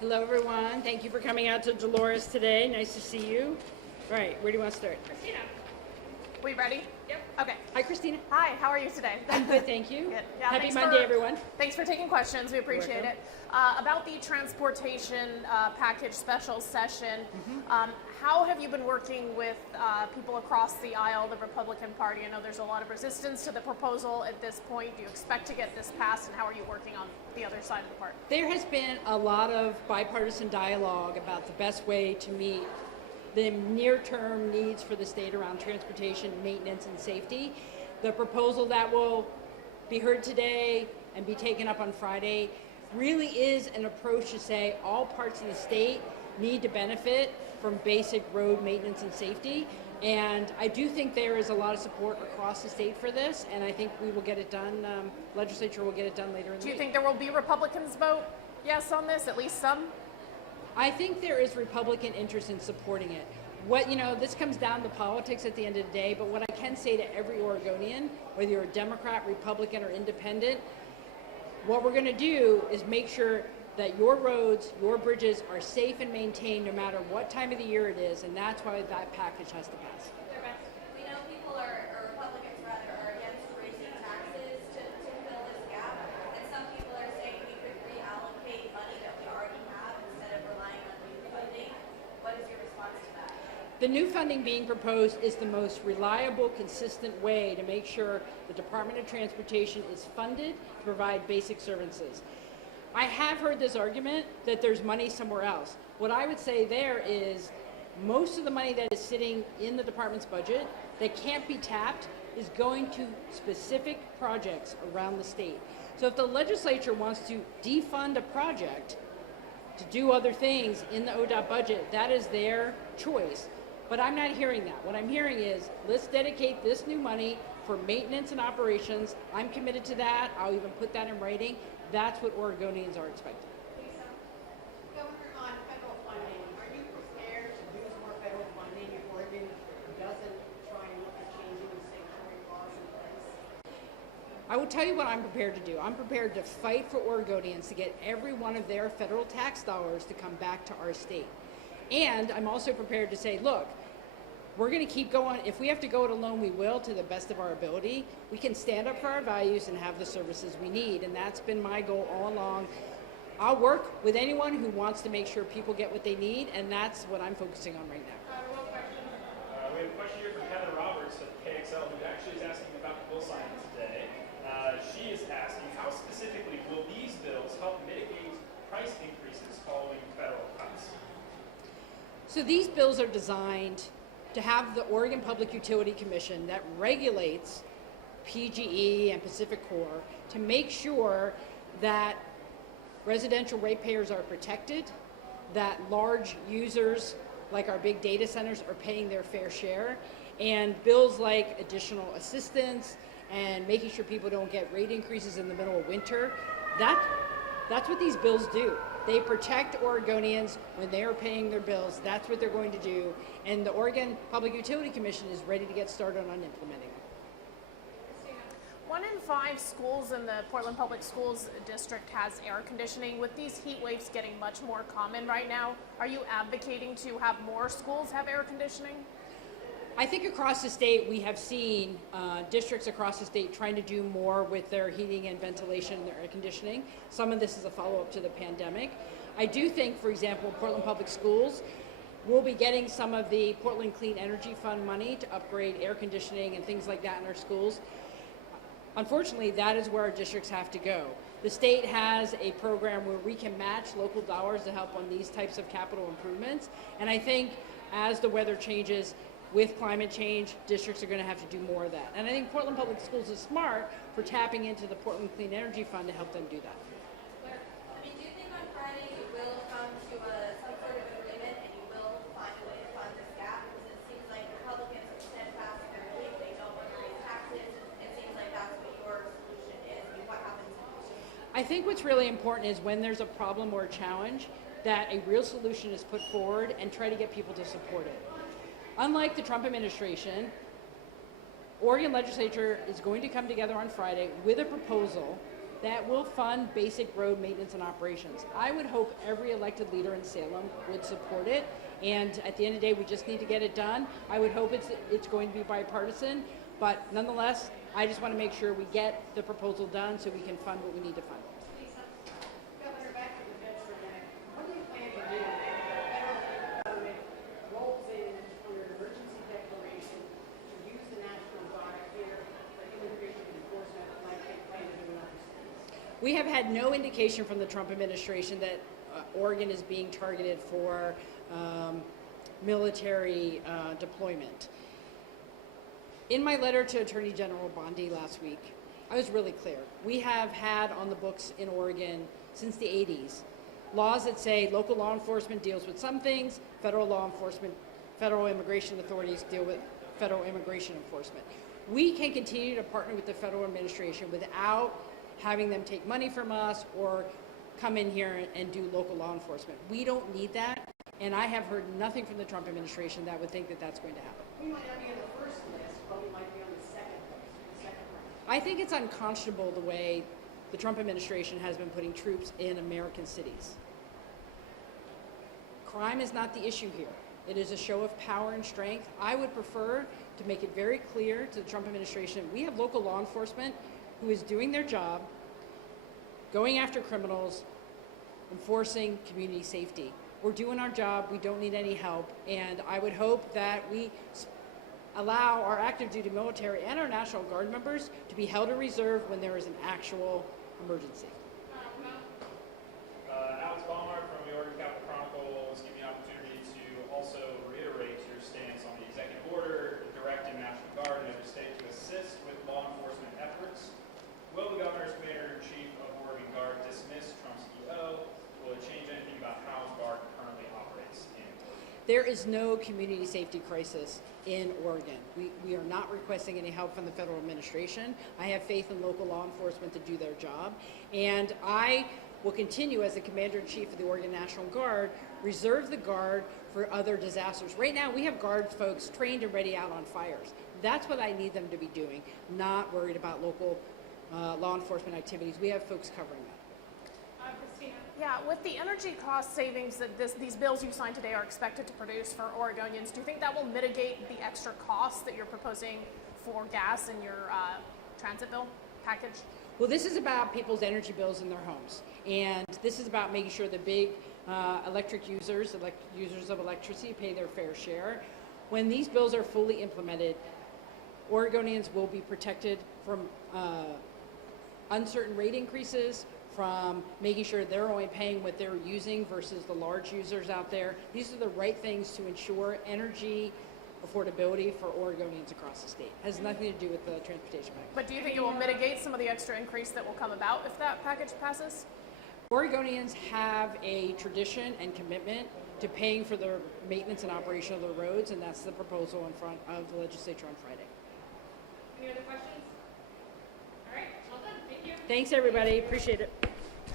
Hello, everyone. Thank you for coming out to Dolores today. Nice to see you. All right, where do you want to start? Christina. We ready? Yep. Okay. Hi, Christina. Hi, how are you today? I'm good, thank you. Good. Happy Monday, everyone. Thanks for taking questions. We appreciate it. About the transportation package special session, how have you been working with people across the aisle, the Republican Party? I know there's a lot of resistance to the proposal at this point. Do you expect to get this passed, and how are you working on the other side of the party? There has been a lot of bipartisan dialogue about the best way to meet the near-term needs for the state around transportation, maintenance, and safety. The proposal that will be heard today and be taken up on Friday really is an approach to say all parts of the state need to benefit from basic road maintenance and safety. And I do think there is a lot of support across the state for this, and I think we will get it done, legislature will get it done later in the week. Do you think there will be Republicans vote yes on this, at least some? I think there is Republican interest in supporting it. This comes down to politics at the end of the day, but what I can say to every Oregonian, whether you're a Democrat, Republican, or independent, what we're going to do is make sure that your roads, your bridges are safe and maintained no matter what time of the year it is, and that's why that package has to pass. We know people or Republicans rather, are against raising taxes to fill this gap, and some people are saying we could reallocate money that we already have instead of relying on new funding. What is your response to that? The new funding being proposed is the most reliable, consistent way to make sure the Department of Transportation is funded to provide basic services. I have heard this argument that there's money somewhere else. What I would say there is most of the money that is sitting in the department's budget that can't be tapped is going to specific projects around the state. So if the legislature wants to defund a project to do other things in the ODOT budget, that is their choice. But I'm not hearing that. What I'm hearing is, let's dedicate this new money for maintenance and operations. I'm committed to that. I'll even put that in writing. That's what Oregonians are expecting. Lisa, Governor, on federal funding, are you prepared to use more federal funding if Oregon doesn't try and look at changing the sanctuary laws in place? I will tell you what I'm prepared to do. I'm prepared to fight for Oregonians to get every one of their federal tax dollars to come back to our state. And I'm also prepared to say, look, we're going to keep going. If we have to go it alone, we will, to the best of our ability. We can stand up for our values and have the services we need, and that's been my goal all along. I'll work with anyone who wants to make sure people get what they need, and that's what I'm focusing on right now. We have a question here from Heather Roberts of KXL, who actually is asking about the bill signing today. She is asking, how specifically will these bills help mitigate price increases following federal cuts? So these bills are designed to have the Oregon Public Utility Commission that regulates PGE and Pacific Core to make sure that residential ratepayers are protected, that large users like our big data centers are paying their fair share, and bills like additional assistance and making sure people don't get rate increases in the middle of winter. That's what these bills do. They protect Oregonians when they are paying their bills. That's what they're going to do. And the Oregon Public Utility Commission is ready to get started on implementing them. 1 in 5 schools in the Portland Public Schools district has air conditioning. With these heat waves getting much more common right now, are you advocating to have more schools have air conditioning? I think across the state we have seen districts across the state trying to do more with their heating and ventilation and their air conditioning. Some of this is a follow-up to the pandemic. I do think, for example, Portland Public Schools will be getting some of the Portland Clean Energy Fund money to upgrade air conditioning and things like that in our schools. Unfortunately, that is where our districts have to go. The state has a program where we can match local dollars to help on these types of capital improvements. And I think as the weather changes, with climate change, districts are going to have to do more of that. And I think Portland Public Schools is smart for tapping into the Portland Clean Energy Fund to help them do that. Do you think on Friday you will come to some sort of agreement and you will find a way to fund this gap? Because it seems like Republicans are steadfast in their belief they don't want to raise taxes. It seems like that's what your solution is. I mean, what happens in the I think what's really important is when there's a problem or a challenge, that a real solution is put forward and try to get people to support it. Unlike the Trump administration, Oregon legislature is going to come together on Friday with a proposal that will fund basic road maintenance and operations. I would hope every elected leader in Salem would support it, and at the end of the day, we just need to get it done. I would hope it's going to be bipartisan, but nonetheless, I just want to make sure we get the proposal done so we can fund what we need to fund. Governor, back to the bids for a minute. What do you plan to do if the federal government rolls in under an emergency declaration to use the National Guard here for immigration enforcement like they plan to do in other states? We have had no indication from the Trump administration that Oregon is being targeted for military deployment. In my letter to Attorney General Bondi last week, I was really clear. We have had on the books in Oregon since the 80s laws that say local law enforcement deals with some things, federal law enforcement, federal immigration authorities deal with federal immigration enforcement. We can continue to partner with the federal administration without having them take money from us or come in here and do local law enforcement. We don't need that, and I have heard nothing from the Trump administration that would think that that's going to happen. We might not be on the first list, but we might be on the second round. I think it's unconscionable the way the Trump administration has been putting troops in American cities. Crime is not the issue here. It is a show of power and strength. I would prefer to make it very clear to the Trump administration, we have local law enforcement who is doing their job, going after criminals, enforcing community safety. We're doing our job. We don't need any help. And I would hope that we allow our active duty military and our National Guard members to be held in reserve when there is an actual emergency. Alex Baumar from the Oregon Capital Chronicle is giving me an opportunity to also reiterate your stance on the executive order directing National Guard in every state to assist with law enforcement efforts. Will the Governor's Commander-in-Chief of Oregon Guard dismiss Trump's EO? Will it change anything about how Guard currently operates in Oregon? There is no community safety crisis in Oregon. We are not requesting any help from the federal administration. I have faith in local law enforcement to do their job. And I will continue as the Commander-in-Chief of the Oregon National Guard, reserve the Guard for other disasters. Right now, we have Guard folks trained and ready out on fires. That's what I need them to be doing, not worried about local law enforcement activities. We have folks covering that. Christina. Yeah, with the energy cost savings that these bills you signed today are expected to produce for Oregonians, do you think that will mitigate the extra costs that you're proposing for gas in your transit bill package? Well, this is about people's energy bills in their homes. And this is about making sure the big electric users of electricity pay their fair share. When these bills are fully implemented, Oregonians will be protected from uncertain rate increases, from making sure they're only paying what they're using versus the large users out there. These are the right things to ensure energy affordability for Oregonians across the state. It has nothing to do with the transportation package. But do you think it will mitigate some of the extra increase that will come about if that package passes? Oregonians have a tradition and commitment to paying for the maintenance and operation of the roads, and that's the proposal in front of the legislature on Friday. Any other questions? All right, well done. Thank you. Thanks, everybody. Appreciate it.